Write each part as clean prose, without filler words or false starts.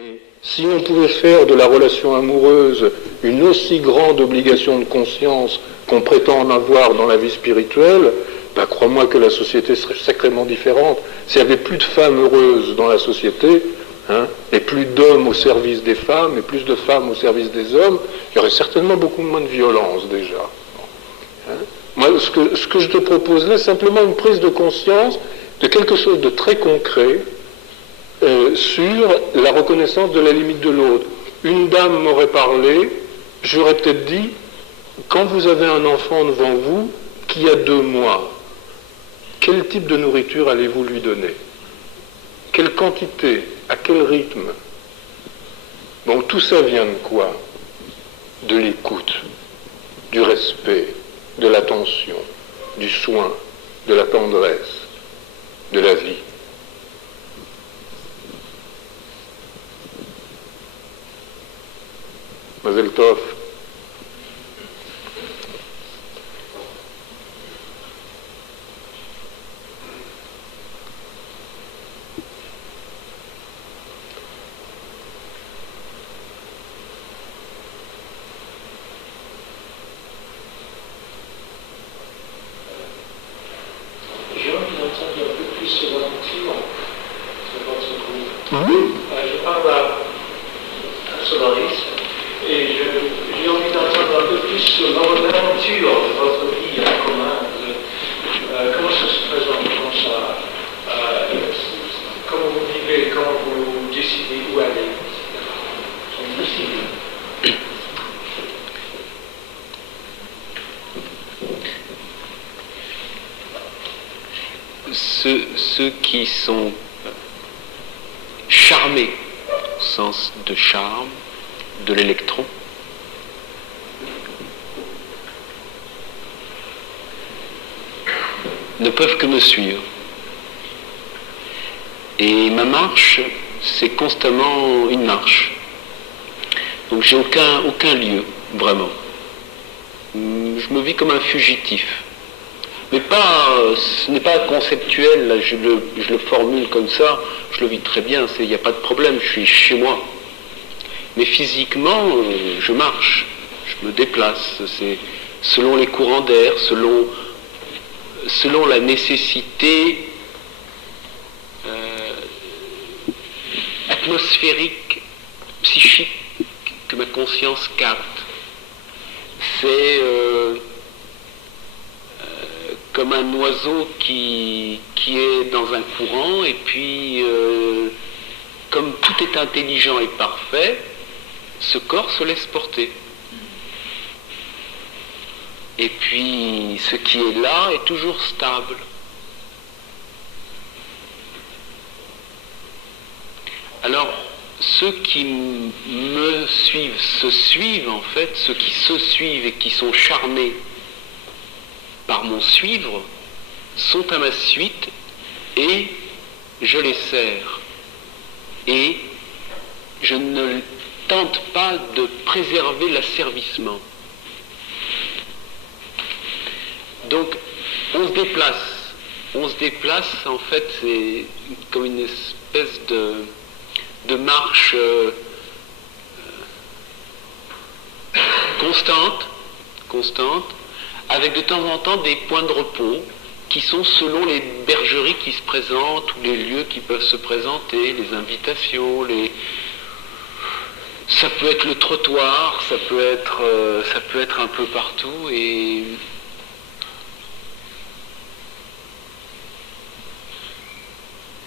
Et si on pouvait faire de la relation amoureuse une aussi grande obligation de conscience qu'on prétend en avoir dans la vie spirituelle, ben crois-moi que la société serait sacrément différente. S'il n'y avait plus de femmes heureuses dans la société, et plus d'hommes au service des femmes, et plus de femmes au service des hommes, il y aurait certainement beaucoup moins de violence déjà. Moi, ce que je te propose là, c'est simplement une prise de conscience de quelque chose de très concret sur la reconnaissance de la limite de l'autre. Une dame m'aurait parlé, j'aurais peut-être dit, quand vous avez un enfant devant vous qui a 2 mois, quel type de nourriture allez-vous lui donner? Quelle quantité? À quel rythme? Bon, tout ça vient de quoi? De l'écoute, du respect, de l'attention, du soin, de la tendresse, de la vie. Mazel Tov. J'ai envie d'entendre un peu plus sur l'aventure, sur votre groupe. Je parle à Solaris et j'ai envie d'entendre un peu plus sur l'aventure de votre vie en commun. Comment ça se présente, comment vous vivez, comment vous décidez où aller, c'est difficile. Ceux qui sont charmés, au sens de charme, de l'électron, ne peuvent que me suivre. Et ma marche, c'est constamment une marche. Donc j'ai aucun lieu, vraiment. Je me vis comme un fugitif. Mais ce n'est pas conceptuel, là, je le formule comme ça, je le vis très bien, il n'y a pas de problème, je suis chez moi. Mais physiquement, je marche, je me déplace, c'est selon les courants d'air, selon la nécessité atmosphérique, psychique que ma conscience capte. C'est comme un oiseau qui est dans un courant, et puis comme tout est intelligent et parfait, ce corps se laisse porter. Et puis ce qui est là est toujours stable. Alors ceux qui me suivent se suivent en fait, ceux qui se suivent et qui sont charmés par mon suivre sont à ma suite et je les sers. Et je ne tente pas de préserver l'asservissement. Donc on se déplace en fait, c'est comme une espèce de marche constante, avec de temps en temps des points de repos qui sont selon les bergeries qui se présentent ou les lieux qui peuvent se présenter, les invitations, ça peut être le trottoir, ça peut être un peu partout, et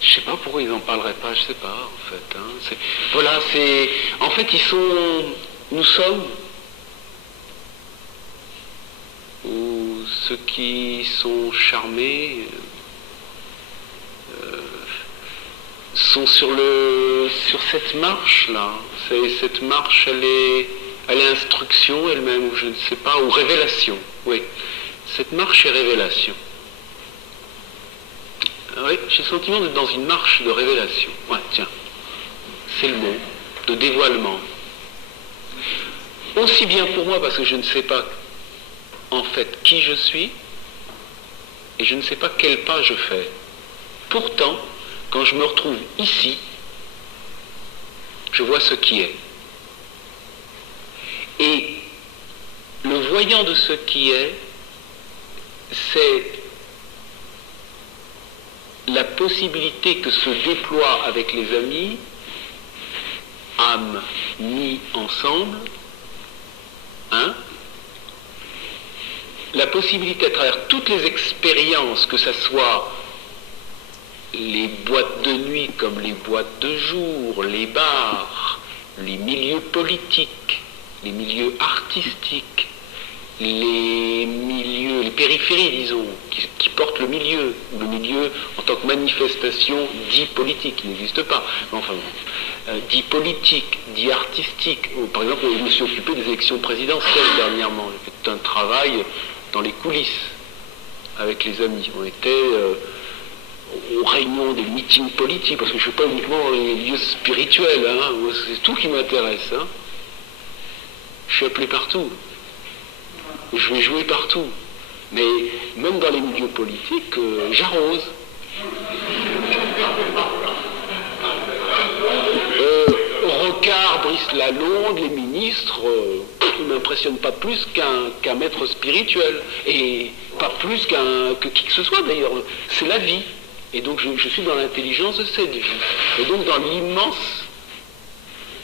je sais pas pourquoi ils n'en parleraient pas, je sais pas en fait. En fait nous sommes, ou ceux qui sont charmés sont sur cette marche là. Cette marche, elle est instruction elle-même, ou je ne sais pas, ou révélation. Oui, cette marche est révélation. Oui, j'ai le sentiment d'être dans une marche de révélation. Ouais, tiens, c'est le mot, de dévoilement. Aussi bien pour moi, parce que je ne sais pas en fait qui je suis, et je ne sais pas quel pas je fais. Pourtant, quand je me retrouve ici, je vois ce qui est. Et le voyant de ce qui est, c'est la possibilité que se déploie avec les amis, âme mis ensemble, la possibilité à travers toutes les expériences, que ce soit les boîtes de nuit comme les boîtes de jour, les bars, les milieux politiques, les milieux artistiques, les périphéries, disons, qui portent le milieu en tant que manifestation dit politique, qui n'existe pas, mais enfin dit politique, dit artistique. Par exemple, je me suis occupé des élections présidentielles dernièrement, j'ai fait tout un travail dans les coulisses avec les amis. On était aux réunions des meetings politiques, parce que je ne suis pas uniquement dans les lieux spirituels, c'est tout qui m'intéresse. Je suis appelé partout. Je vais jouer partout. Mais même dans les milieux politiques, j'arrose. Rocard, Brice Lalonde, les ministres, ils ne m'impressionnent pas plus qu'un maître spirituel. Et pas plus que qui que ce soit d'ailleurs. C'est la vie. Et donc je suis dans l'intelligence de cette vie. Et donc dans l'immense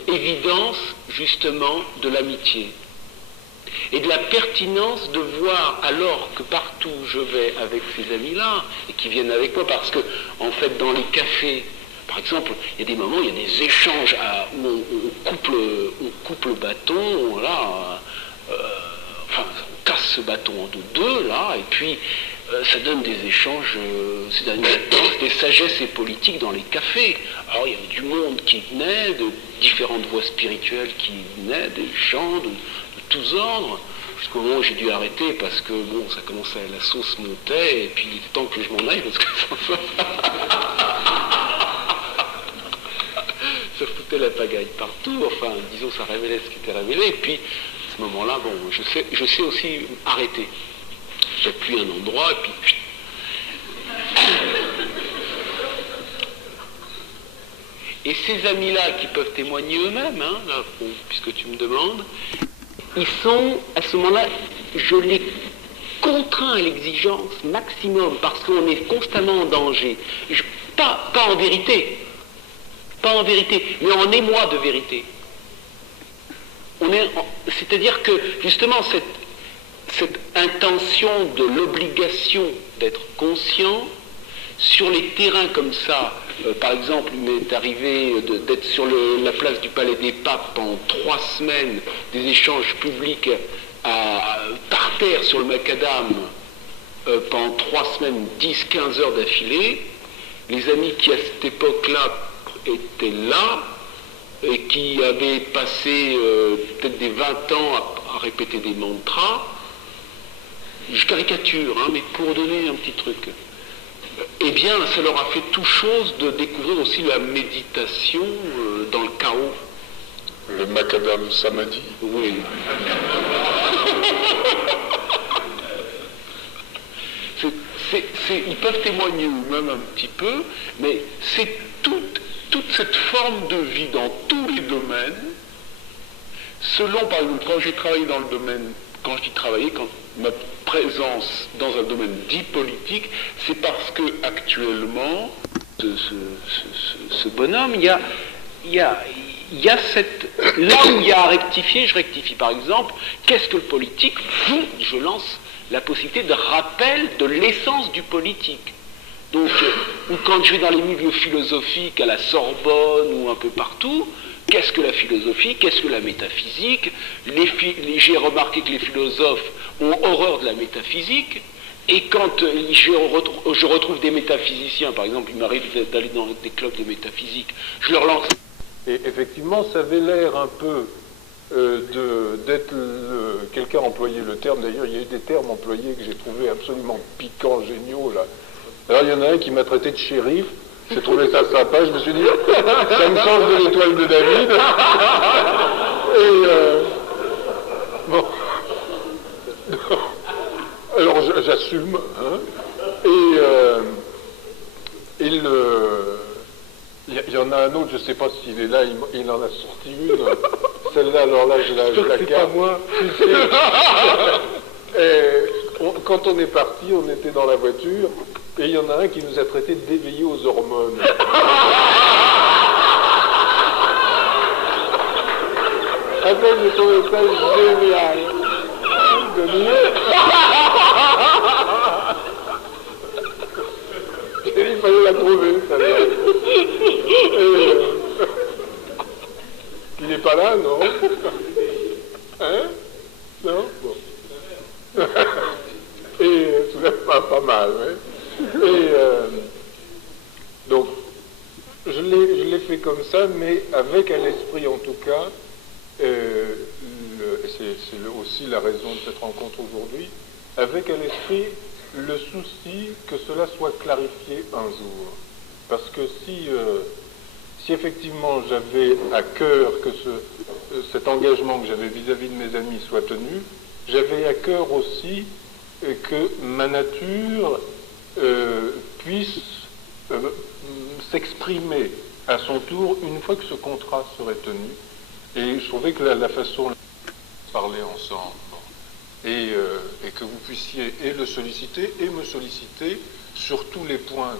évidence, justement, de l'amitié. Et de la pertinence de voir, alors que partout où je vais avec ces amis-là, et qui viennent avec moi, parce que, en fait, dans les cafés, par exemple, il y a des moments, il y a des échanges où on coupe le bâton, voilà, on casse ce bâton en deux, là, et puis ça donne des échanges, des sagesses et politiques dans les cafés. Alors il y avait du monde qui venait, de différentes voix spirituelles qui venaient, des chants de tous ordres, jusqu'au moment où j'ai dû arrêter parce que bon, ça commençait, la sauce montait, et puis il était temps que je m'en aille parce que ça foutait la pagaille partout, enfin disons ça révélait ce qui était révélé, et puis à ce moment-là, bon, je sais aussi arrêter. J'appuie un endroit, et puis et ces amis-là qui peuvent témoigner eux-mêmes, là, bon, puisque tu me demandes, ils sont, à ce moment-là, je les contrains à l'exigence maximum, parce qu'on est constamment en danger. Pas en vérité, mais en émoi de vérité. C'est-à-dire que, justement, cette intention de l'obligation d'être conscient, sur les terrains comme ça, par exemple, il m'est arrivé d'être sur la place du Palais des Papes pendant 3 semaines, des échanges publics par terre sur le macadam, pendant 3 semaines, 10-15 heures d'affilée. Les amis qui, à cette époque-là, étaient là, et qui avaient passé peut-être des 20 ans à répéter des mantras, je caricature, mais pour donner un petit truc. Eh bien, ça leur a fait tout chose de découvrir aussi la méditation dans le chaos. Le macadam samadhi. Oui. Ils peuvent témoigner eux-mêmes un petit peu, mais c'est toute cette forme de vie dans tous les domaines, selon, par exemple, quand j'ai travaillé dans le domaine, quand je dis travailler, quand ma présence dans un domaine dit politique, c'est parce que actuellement, ce bonhomme, il y a cette... Là où il y a à rectifier, je rectifie. Par exemple, qu'est-ce que le politique? Je lance la possibilité de rappel de l'essence du politique. Donc, ou quand je vais dans les milieux philosophiques, à la Sorbonne ou un peu partout, qu'est-ce que la philosophie? Qu'est-ce que la métaphysique? J'ai remarqué que les philosophes ont horreur de la métaphysique, et quand je retrouve des métaphysiciens, par exemple, il m'arrive d'aller dans des clubs de métaphysique, je leur lance... Et effectivement, ça avait l'air un peu d'être... Quelqu'un a employé le terme, d'ailleurs, il y a eu des termes employés que j'ai trouvé absolument piquants, géniaux, là. Alors, il y en a un qui m'a traité de shérif. J'ai trouvé ça sympa, je me suis dit, ça me change de l'étoile de David. Et bon. Alors j'assume. Il y en a un autre, je ne sais pas s'il est là, il en a sorti une. Celle-là, alors là, je la garde. Pas moi. Quand on est parti, on était dans la voiture, et il y en a un qui nous a traités d'éveillés aux hormones. Après, j'ai trouvé ça génial. Et il fallait la trouver, celle-là. Il n'est pas là, non? Hein? Non? Bon. Et tout pas mal, oui. Et donc, je l'ai fait comme ça, mais avec à l'esprit en tout cas, c'est aussi la raison de cette rencontre aujourd'hui, avec à l'esprit le souci que cela soit clarifié un jour. Parce que si effectivement j'avais à cœur que cet engagement que j'avais vis-à-vis de mes amis soit tenu, j'avais à cœur aussi que ma nature puisse s'exprimer à son tour une fois que ce contrat serait tenu. Et je trouvais que la façon de parler ensemble, et que vous puissiez et le solliciter et me solliciter sur tous les points.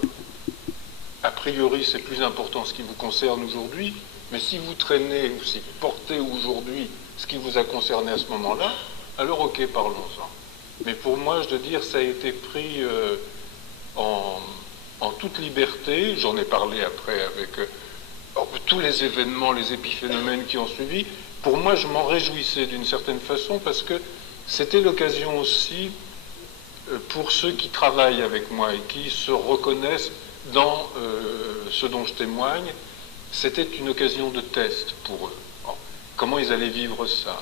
A priori, c'est plus important ce qui vous concerne aujourd'hui, mais si vous traînez ou si vous portez aujourd'hui ce qui vous a concerné à ce moment-là, alors ok, parlons-en. Mais pour moi, je dois dire, ça a été pris en toute liberté. J'en ai parlé après avec tous les événements, les épiphénomènes qui ont suivi. Pour moi, je m'en réjouissais d'une certaine façon parce que c'était l'occasion aussi pour ceux qui travaillent avec moi et qui se reconnaissent dans ce dont je témoigne, c'était une occasion de test pour eux. Bon, comment ils allaient vivre ça?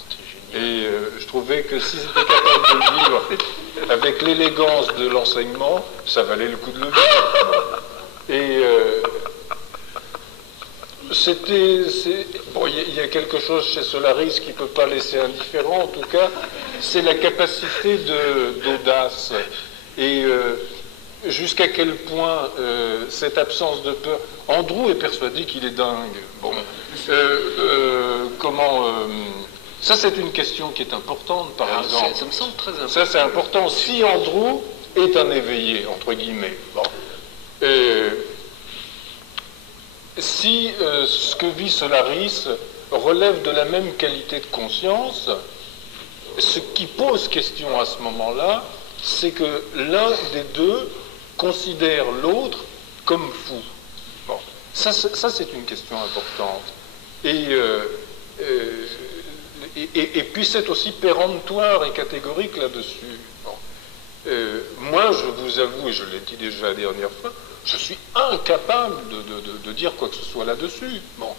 Et je trouvais que s'ils étaient capables de le vivre avec l'élégance de l'enseignement, ça valait le coup de le vivre. Et il y a quelque chose chez Solaris qui ne peut pas laisser indifférent, en tout cas, c'est la capacité d'audace. Et jusqu'à quel point cette absence de peur... Andrew est persuadé qu'il est dingue. Bon, ça, c'est une question qui est importante, par exemple. Ça me semble très important. Ça, c'est important. Si Andrew est un éveillé, entre guillemets, bon, si ce que vit Solaris relève de la même qualité de conscience, ce qui pose question à ce moment-là, c'est que l'un des deux considère l'autre comme fou. Bon, ça c'est une question importante. Et puis c'est aussi péremptoire et catégorique là-dessus. Bon. Moi, je vous avoue, et je l'ai dit déjà la dernière fois, je suis incapable de dire quoi que ce soit là-dessus. Bon.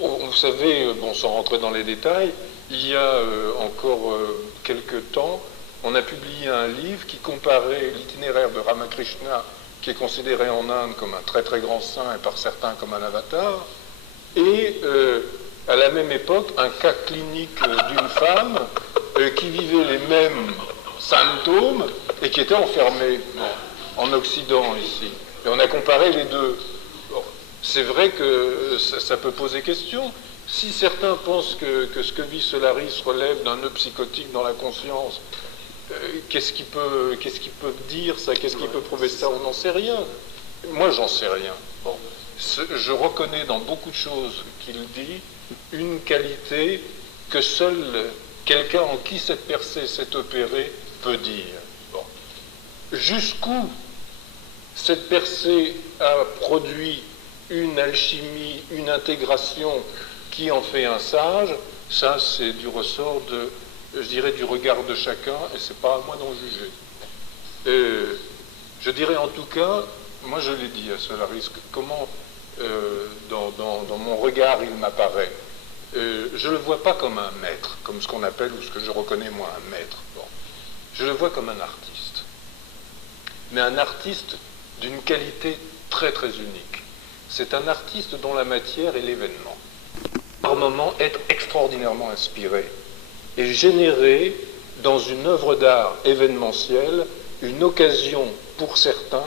Vous savez, sans rentrer dans les détails, il y a encore quelque temps, on a publié un livre qui comparait l'itinéraire de Ramakrishna, qui est considéré en Inde comme un très très grand saint et par certains comme un avatar, et à la même époque, un cas clinique d'une femme qui vivait les mêmes symptômes et qui était enfermée en Occident ici. Et on a comparé les deux. Bon, c'est vrai que ça peut poser question. Si certains pensent que ce que vit Solaris relève d'un nœud psychotique dans la conscience, qu'est-ce qui peut dire ça? Qu'est-ce qui peut prouver ça? On n'en sait rien. Moi, j'en sais rien. Bon. Je reconnais dans beaucoup de choses qu'il dit une qualité que seul quelqu'un en qui cette percée s'est opérée peut dire. Bon. Jusqu'où cette percée a produit une alchimie, une intégration qui en fait un sage, ça c'est du ressort du regard de chacun, et c'est pas à moi d'en juger. Je dirais en tout cas, moi je l'ai dit à Solaris, comment dans mon regard il m'apparaît. Je le vois pas comme un maître, comme ce qu'on appelle, ou ce que je reconnais moi un maître. Bon. Je le vois comme un artiste. Mais un artiste d'une qualité très très unique. C'est un artiste dont la matière est l'événement. Par moments, être extraordinairement inspiré et générer dans une œuvre d'art événementielle une occasion pour certains